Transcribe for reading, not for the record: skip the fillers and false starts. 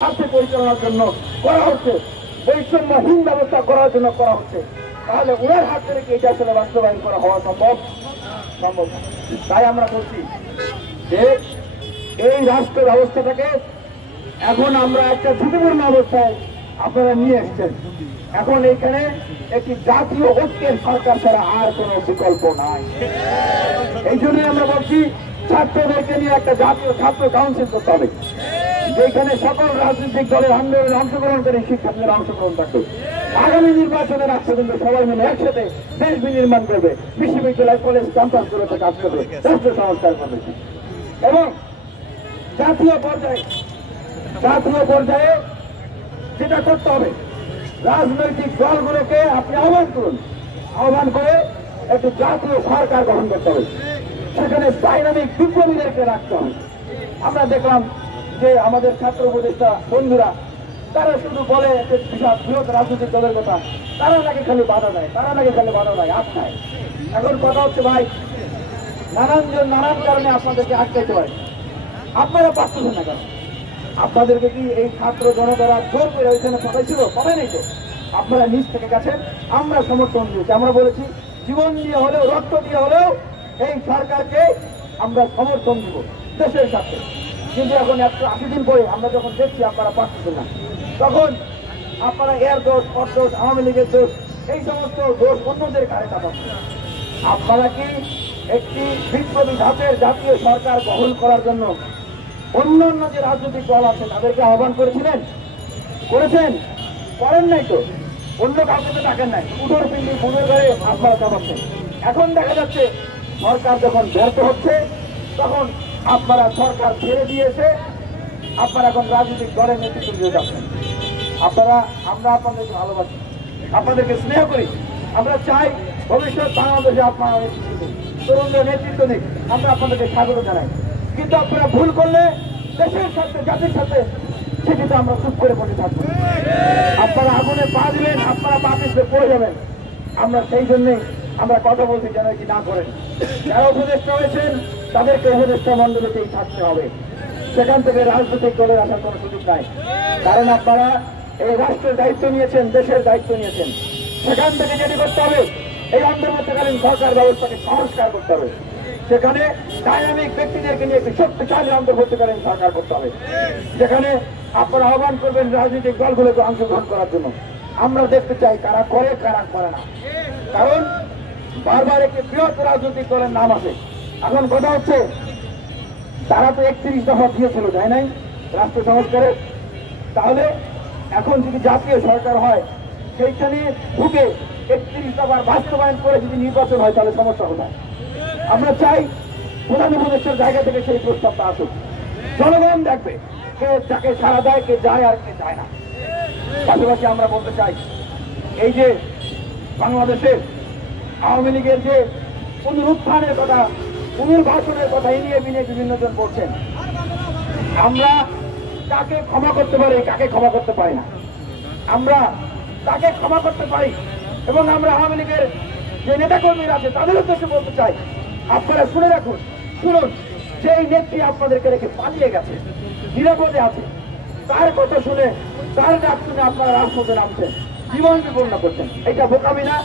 স্বার্থে পরিচালনার জন্য করা হচ্ছে, বৈষম্যহীন ব্যবস্থা করার জন্য করা হচ্ছে, তাহলে ওনার হাত থেকে কি এটা আসলে বাস্তবায়ন করা হওয়া সম্ভব? সম্ভব না। তাই আমরা বলছি যে এই রাষ্ট্র ব্যবস্থাটাকে এখন আমরা একটা ঝুঁকিপূর্ণ অবস্থায় আপনারা নিয়ে এসছেন। এখন এইখানে একটি জাতীয় ঐক্যের সরকার ছাড়া আর কোনো বিকল্প নাই। এই জন্যই আমরা বলছি ছাত্রদেরকে নিয়ে একটা জাতীয় ছাত্র কাউন্সিল করতে হবে, যেখানে সকল রাজনৈতিক দলের আন্দোলনে অংশগ্রহণ করে শিক্ষার্থীরা অংশগ্রহণ থাকবে। আগামী নির্বাচনের আগ পর্যন্ত সবাই মিলে একসাথে দেশ বিনির্মাণ করবে, বিশ্ববিদ্যালয় কলেজ ক্যাম্পাসগুলোতে কাজ করবে, রাষ্ট্র সংস্কার করবে। এবং জাতীয় পর্যায়ে যেটা করতে হবে, রাজনৈতিক দলগুলোকে আপনি আহ্বান করে একটি জাতীয় সরকার গঠন করতে হবে। সেখানে ডাইনামিক বিপ্লবীদেরকে রাখতে হবে। আমরা দেখলাম যে আমাদের ছাত্র উপদেষ্টা বন্ধুরা তারা শুধু বলে বৃহৎ রাজনৈতিক দলের কথা, তারা নাকি খালি বাধা দেয়, আপনার এখন কথা হচ্ছে ভাই নানান কারণে আপনাদেরকে আটকাইতে হয়, আপনারা পাচ্ছেন না কেন? আপনাদেরকে কি এই ছাত্র জনতারা জোর করে ওইখানে পাঠাইছিল? পাবে নাই তো, আপনারা নিজ থেকে গেছেন, আমরা সমর্থন দিয়েছি। আমরা বলেছি জীবন দিয়ে হলেও রক্ত দিয়ে হলেও এই সরকারকে আমরা সমর্থন দিব দেশের সাথে। কিন্তু এখন 180 দিন পরে আমরা যখন দেখছি আপনারা পাচ্ছেন না, তখন আপনারা এর দোষ, অদোষ, আওয়ামী লীগের দোষ, এই সমস্ত দোষ অন্যদের কারে চাপাচ্ছেন। আপনারা কি একটি বিপ্লবী ধাপের জাতীয় সরকার গঠন করার জন্য অন্যান্য যে রাজনৈতিক দল আছে তাদেরকে আহ্বান করেছিলেন? করেন নাই তো, অন্য কাউকে তো ডাকেন নাই, উঠোর পিন্ডি বুড়োর গায়ে আপনারা চাপাচ্ছেন। এখন দেখা যাচ্ছে সরকার যখন ব্যর্থ হচ্ছে তখন আপনারা সরকার ছেড়ে দিয়েছে, আপনারা এখন রাজনৈতিক দলের নেতৃত্ব দিয়ে যাচ্ছেন। আমরা আপনাদেরকে ভালোবাসি, আপনাদেরকে স্নেহ করি, আমরা চাই ভবিষ্যৎ বাংলাদেশে আপনারা তরুণদের নেতৃত্ব দিক, আমরা আপনাদেরকে স্বাগত জানাই। কিন্তু আপনারা ভুল করলে দেশের সাথে, জাতির সাথে, সেটিতে আমরা চুপ করে বসে থাকবো। আপনারা আগুনে পা দিবেন, আপনারা পা পিছলে পড়ে যাবেন। আমরা সেই জন্যই আমরা কথা বলছি যেন এটি না করেন। যারা উপদেষ্টা হয়েছেন তাদেরকে উপদেষ্টা মন্ডলীতেই থাকতে হবে, সেখান থেকে রাজনৈতিক দলের আসার কোনো সুযোগ নাই। কারণ আপনারা এই রাষ্ট্রের দায়িত্ব নিয়েছেন, দেশের দায়িত্ব নিয়েছেন, সেখান থেকে যেটি করতে হবে এই অন্তর্বর্তীকালীন সরকার ব্যবস্থাকে সংস্কার করতে হবে। সেখানে ডাইনামিক ব্যক্তিদেরকে নিয়ে একটি শক্তিশালী অন্তর্বর্তীকালীন সরকার করতে হবে, যেখানে আপনারা আহ্বান করবেন রাজনৈতিক দলগুলোকে অংশগ্রহণ করার জন্য। আমরা দেখতে চাই কারা করে কারা করে না, কারণ বারবার একটি বৃহৎ রাজনৈতিক দলের নাম আছে। এখন কথা হচ্ছে তারা তো 31 দফা দিয়েছিল, তাই নাই রাষ্ট্র সংস্কারে? তাহলে এখন যদি জাতীয় সরকার হয় সেইখানে ঢুকে 31 দফার বাস্তবায়ন করে যদি নির্বাচন হয় তাহলে সমস্যা কোথায়? আমরা চাই প্রধান উপদেষ্টার জায়গা থেকে সেই প্রস্তাবটা আসুক, জনগণ দেখবে কে যাকে সাড়া দেয়, কে যায় আর কে যায় না। পাশাপাশি আমরা বলতে চাই এই যে বাংলাদেশে আওয়ামী লীগের যে পুনরুত্থানের কথা, পুনর্বাসনের কথা এই নিয়ে বিভিন্ন জন বলছেন, আমরা কাকে ক্ষমা করতে পারি, কাকে ক্ষমা করতে পারি না। আমরা তাকে ক্ষমা করতে পারি এবং আমরা আওয়ামী লীগের যে নেতাকর্মীরা আছে তাদের উদ্দেশ্যে বলতে চাই, আপনারা শুনে রাখুন, শুনুন, সেই নেত্রী আপনাদেরকে রেখে পালিয়ে গেছে, নিরাপদে আছে, তার কথা শুনে, তার ডাক শুনে আপনারা রাজপথে নামছেন, জীবন বিপন্ন করছেন। এটা বোকামি না?